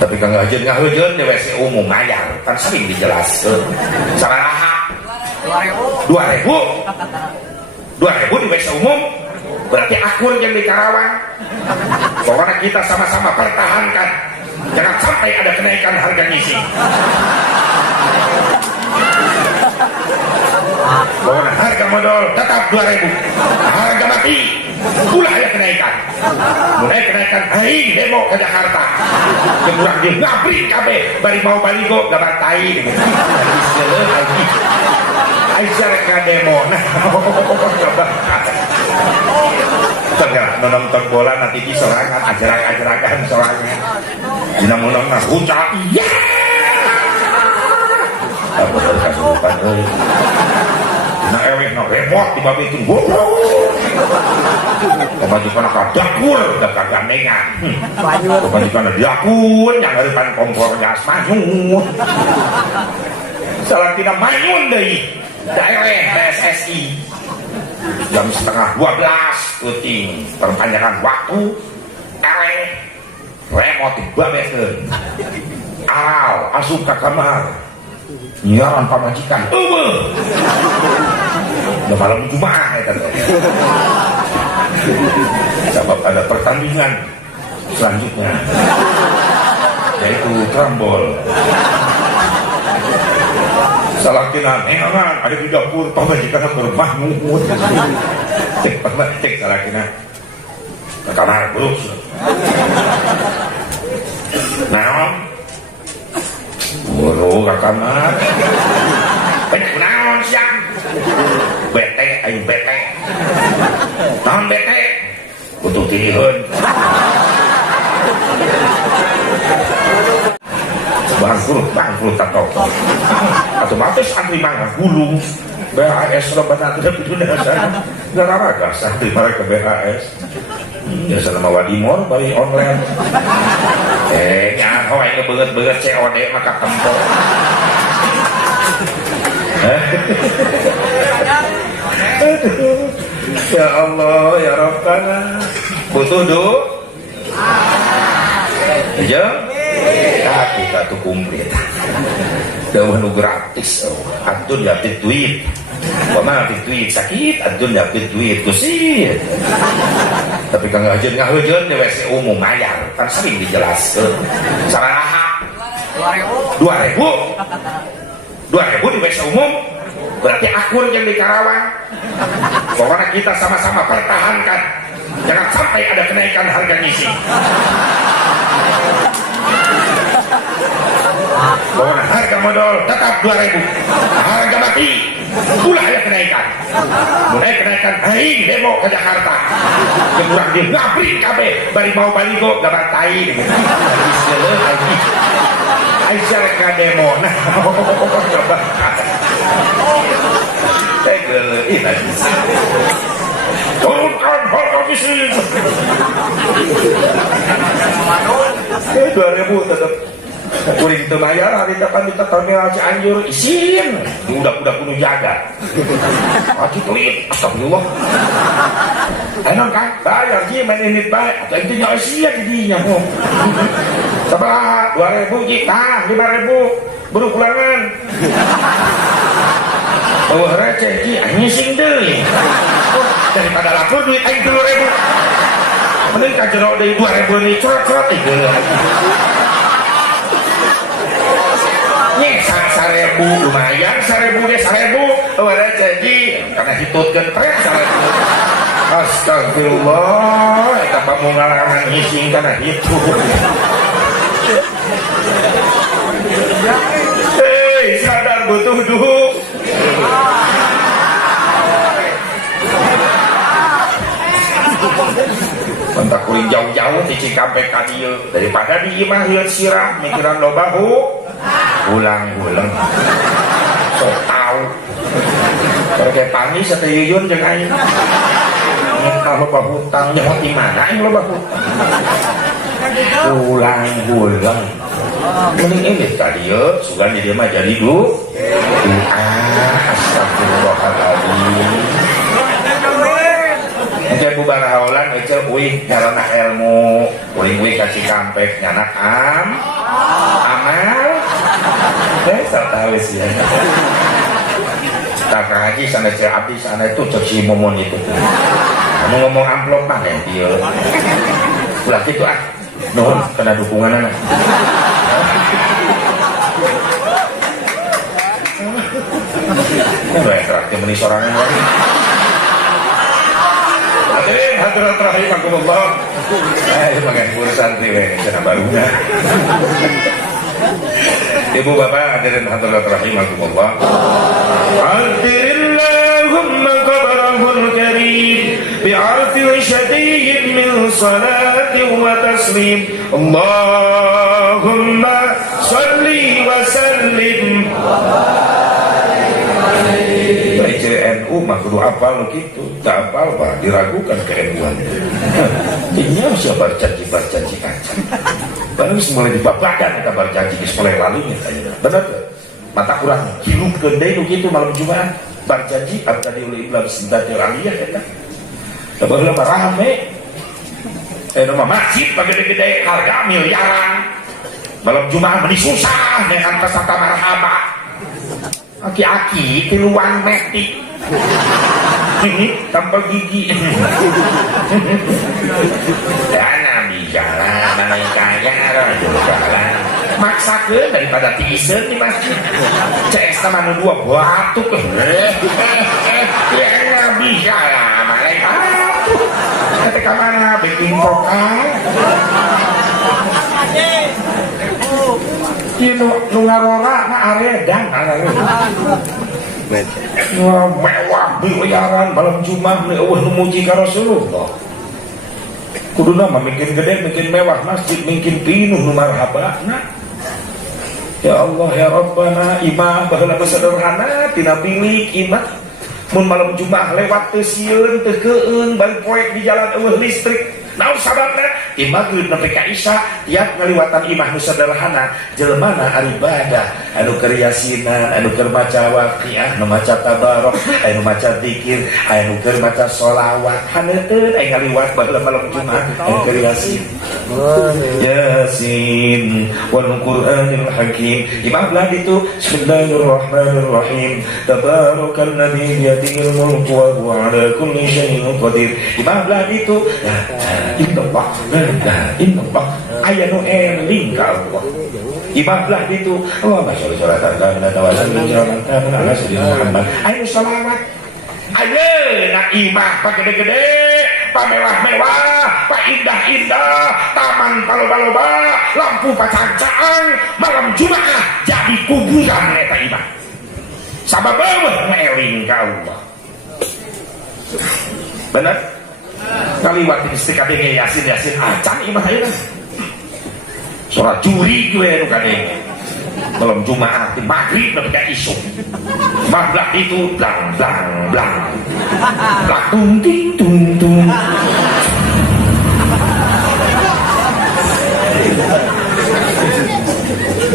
tapi kang ngajeun di WC umum mayar kan sering dijelaskan sabaraha 2000 di WC umum berarti akur yang di Karawang. Pokoknya kita sama-sama pertahankan jangan sampai ada kenaikan harga ngisi. Pokoknya harga modal tetap 2000, harga mati ulah ya kenaikan. Mulai kenaikan aing demo ke Jakarta kurang di ngabrik kabeh bari mau baligo gambar tai Aisyah reka demo nah tengah nonton bola nanti di sorangan ajaran sorangan dina menang nah hujan iya apa kasurupan euy nah eweh no repot di babituh pemajikan ka dapur da kagandengan pemajikan di dapur yang harapan kompor gas manyun salah tidak manyun deui daerah PSSI jam setengah 12 puting perpanjangan waktu remote dibabekeun aral asup ka kamar nyiaran pamajikan udah malam Jumat ya sebab ada pertandingan selanjutnya yaitu trambol salakinan engan ada di dapur pamajikan bermahmud cek salakinan ke kamar buruk naon buru ke kamar banyak naon siang bete aing bete naon bete butuh tiliheun bangkrut tato atau mates antri mangga gulung BAS robana tidak itu dasar gara-gara santri mereka BAS biasa nama Wadimor bari online nyaho aing beungeut COD maka tempo ya Allah ya Rabbana butuh aja satu komplit dawuh nu gratis antun dapet duit pamah dapet duit sakit antun dapet duit kusit tapi kang ngajeun di WC umum mayar kan sering dijelaskan sabaraha 2000 di WC umum berarti akur yang di Karawang. Pokoknya kita sama-sama pertahankan jangan sampai ada kenaikan harga ngisi. Pokoknya harga modal tetap 2000, harga mati ulah ya kenaikan. Mulai kenaikan aing demo ke Jakarta kurang di ngabrik kabeh bari mau baligo gambar tai Aisyah reka demo nah tegel ini turunkan harga ngisi 2000 tetap kuring teu bayar hari depan di terminal Cianjur isin udah kudu jaga aji duit astagfirullah enon kan bayar sih main ini baik atau intinya sia didinya mo sabaraha 2000 ji tah 5000 buru pulangan bawa receh ji nyising deui daripada lapor duit aing 3000 mending ka jero deui 2000 ni cerot geuleuh sarebu lumayan 1000 ge 1000 ada jadi karena hitutkeun tren 1000 astagfirullah eta pamungalangan hising kana hitu sadar butuh duit kontak kuring jauh-jauh di Cikampek ka dieu daripada di imah lieur sirah mikiran loba ulang-ulang sok tau pergi pagi seteyuyun jeung aing minta loba hutang nyawa di mana aing loba hutang ulang-ulang mending ini tadi ya sugan di dia mah jadi doa astagfirullahaladzim mungkin bubar haulan ece uih karena ilmu uing kasih Cikampek nyanak saya tahu sih ya. Tak ngaji sana si abdi sana itu cek si momon itu. Kamu ngomong amplop mah ya dia. Ulah gitu ah. Nuhun kena dukungan anak. Nah, baik terakhir meni sorangan lagi. Hadirin hadirat rahimakumullah. Ayo makan buru santri we cenah barunya. Ibu bapak hadirin hadirat rahimakumullah. Allahumma qabrahul karim bi'arfi syadid min salatin wa taslim. Allahumma shalli wa sallim. NU mah kudu apal gitu, tak apal pak diragukan ke NU-an. Ini siapa berjanji kaca. Baru mulai dibabakan kita berjanji mulai lalunya kayaknya. Benar tuh? Mata kurang hidup gede itu malam Jumat berjanji abdi oleh Ibnu Sintatil Aliyah ya. Baru lama rame. Nama masjid gede-gede harga miliaran. Malam Jumat meni susah dengan peserta marhaba. Aki-aki tiluan metik ini tampal gigi dana bijalan mana yang kaya jalan maksakan daripada tiisen di masjid CS sama dua batuk ya nggak bisa lah mereka ketika mana bikin vokal ini nungarora na area dan mewah miliaran malam Jumat memuji ka Rasulullah kudu nama bikin gede bikin mewah masjid bikin pinuh nu marhabana ya Allah ya Rabbana imah baheula sederhana tina pilih imah mun malam Jumat lewat teu sieun teu keueun bari proyek di jalan eueuh listrik naon sababna di maghrib nepi ka isya tiap ngaliwatan imah nu sederhana jelemana ari ibadah anu keur yasinan anu keur maca waqiah anu maca tabarok anu maca zikir anu keur maca sholawat haneuteun aya ngaliwat baheula malam Jumat anu keur yasin wal qur'anil hakim imah belah itu bismillahirrahmanirrahim tabarakalladzi biyadihil mulku wa huwa ala kulli syai'in qadir imah belah itu Innallah ayanu eling ka Allah ibadlah itu Allahumma sholli sholatan kamilatan wa sallim sholatan ala sayyidina Muhammad ayo sholawat ayeuna imah pa gede-gede pa mewah-mewah pa indah-indah taman paloba-loba lampu pacancaan malam Jumat jadi kuburan eta imah sabab eling ka Allah benar kaliwat istikadenge yasin acan imah ayeuna surat juri gue nu kadenge malam Jumat di maghrib nepi ka isuk maghrib itu blang tung ting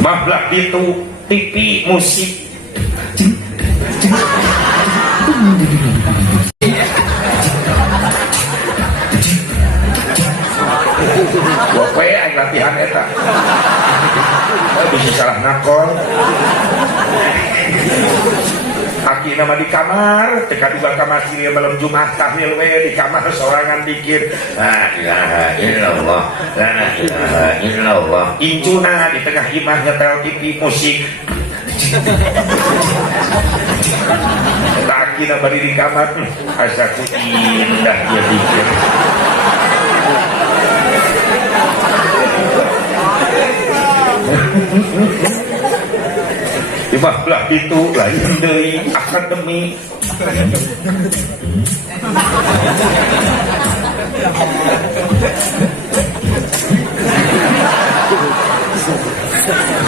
maghrib itu TV musik gope aing latihan eta bisa salah ngakon aki nama di kamar teka duga ka masjid malam Jumat tahlil we di kamar sorangan dikir la ilaha illallah incuna di tengah imah nyetel TV musik aki nama di kamar asaku indah dia dikir imah belah itu lain deui akademi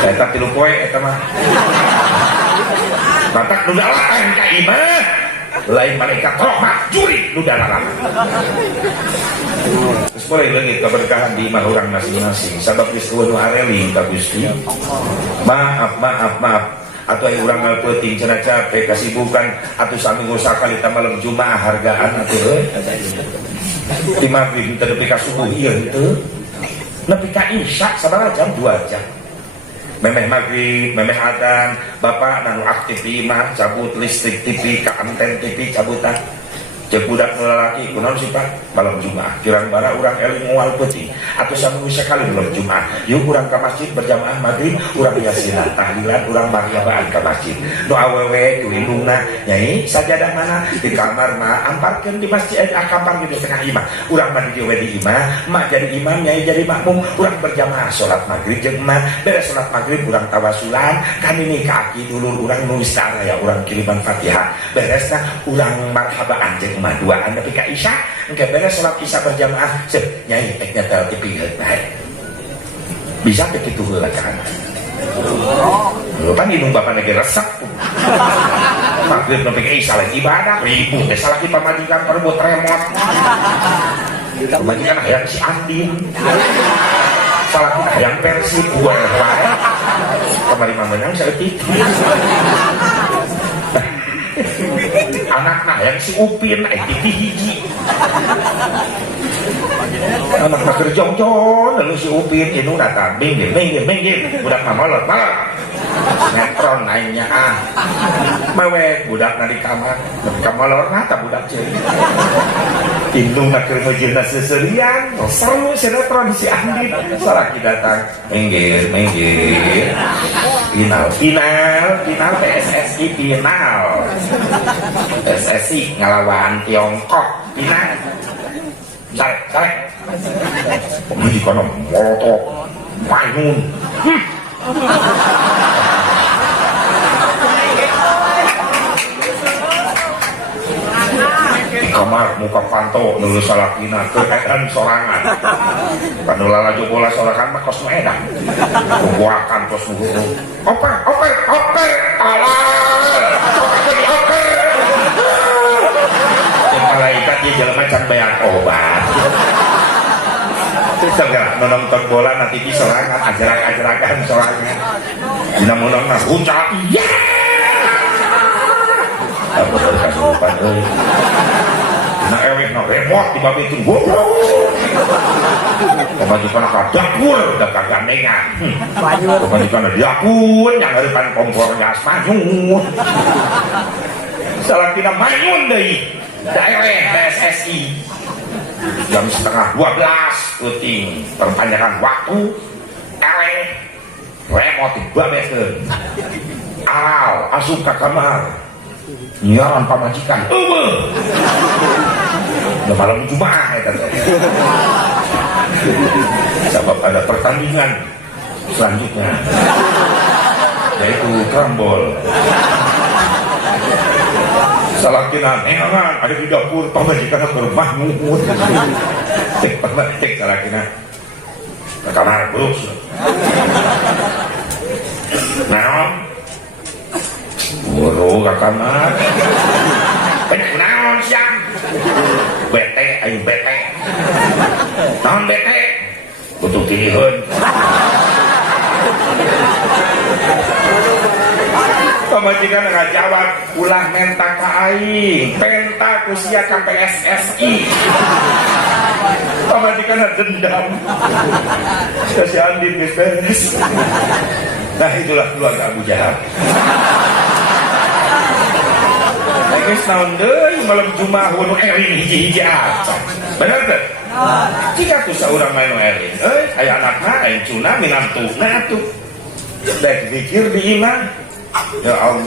eta tilu poe eta mah batak nu dalakan ka imah lain malaikat rahmat juri nu dalakan terus boleh lagi keberkahan di imah orang masing-masing sabab disebut nu areling ka Gusti maaf atau yang orang ngalpeting cenah capek kasibukan atau saminggu sakali ta malam Jumat hargaan atuh di maghrib teu nepi ka subuh ieu henteu nepi ka isya sabaraha jam 2 jam memeh maghrib, memeh adzan, bapak nanu aktif di imah, cabut listrik TV, ke anten TV cabutan. Cek budak lalaki kunaon sih Pak malam Jumat kirang bara urang eling moal peuting atuh samuju sekali malam Jumat yuk urang ka masjid berjamaah maghrib urang yasinan tahlilan urang marhabaan ka masjid nu awewe tu indungna nyai sajadah mana di kamar mah amparkeun di masjid kamar di tengah imah urang mah di we di imah mak jadi imam nyai jadi makmum urang berjamaah salat maghrib jeung emak beres salat maghrib urang tawasulan kan ini kaki dulur urang nulis ya urang kiriman Fatihah beresna urang marhabaan jeung duaan tapi ka isya engke beres salat isya berjamaah sep nyai tek nyetel TV bae bisa teh kitu heula kan lho pan indung bapak negeri resep maghrib nepi ka isya lagi ibadah ribut teh salaki pamajikan perebut remote pamajikan hayang si Andin salaki hayang Persib buah wae kamari mah menang saeutik anak yang si Upin TV hiji anak nak kerjong-jong lalu si Upin itu datang minggir budak malot sinetron naiknya mewek budak di kamar nata budak ceri indung nak kerjong seserian seru sinetron si Andi salaki datang minggir final PSSI final PSSI ngelawan Tiongkok final sare di kono molotov Maimun di kamar muka panto nulis salakina keedan sorangan panula laju bola sorangan mah kos edan buakan kos oper alah malaikat dia jalan macam bayar obat itu segala nonton bola nanti di sorangan ajaran sorangan dina menang nah huncak iya apa berkasupan nah ewek no remote di babi itu pemajukan ke dapur udah kagak nengan pemajukan ke dapur yang harapan kompornya manyun salah kita manyun deh daerah PSSI jam setengah 12 puting perpanjangan waktu remote dibabekeun aral asup ke kamar nyiaran pamajikan udah malam Jumat sebab ada pertandingan selanjutnya yaitu krambol salakinan engan ada di dapur pamajikan bermah ngumut cek salakinan ke kamar buruk nah buru ke kamar banyak naon siang bete ayo bete naon bete butuh tiliheun pamajikan ngajawab ulah menta ka aing penta ku sia ka PSSI pamajikan dendam kasih Andin geus beres nah itulah keluarga Abu Jahal geus naon deui malam Jumat nu eling hiji-hiji acak bener teh jika tuh saurang main eling aya anakna aing cuna minantuna tuh dek mikir di iman ya Allah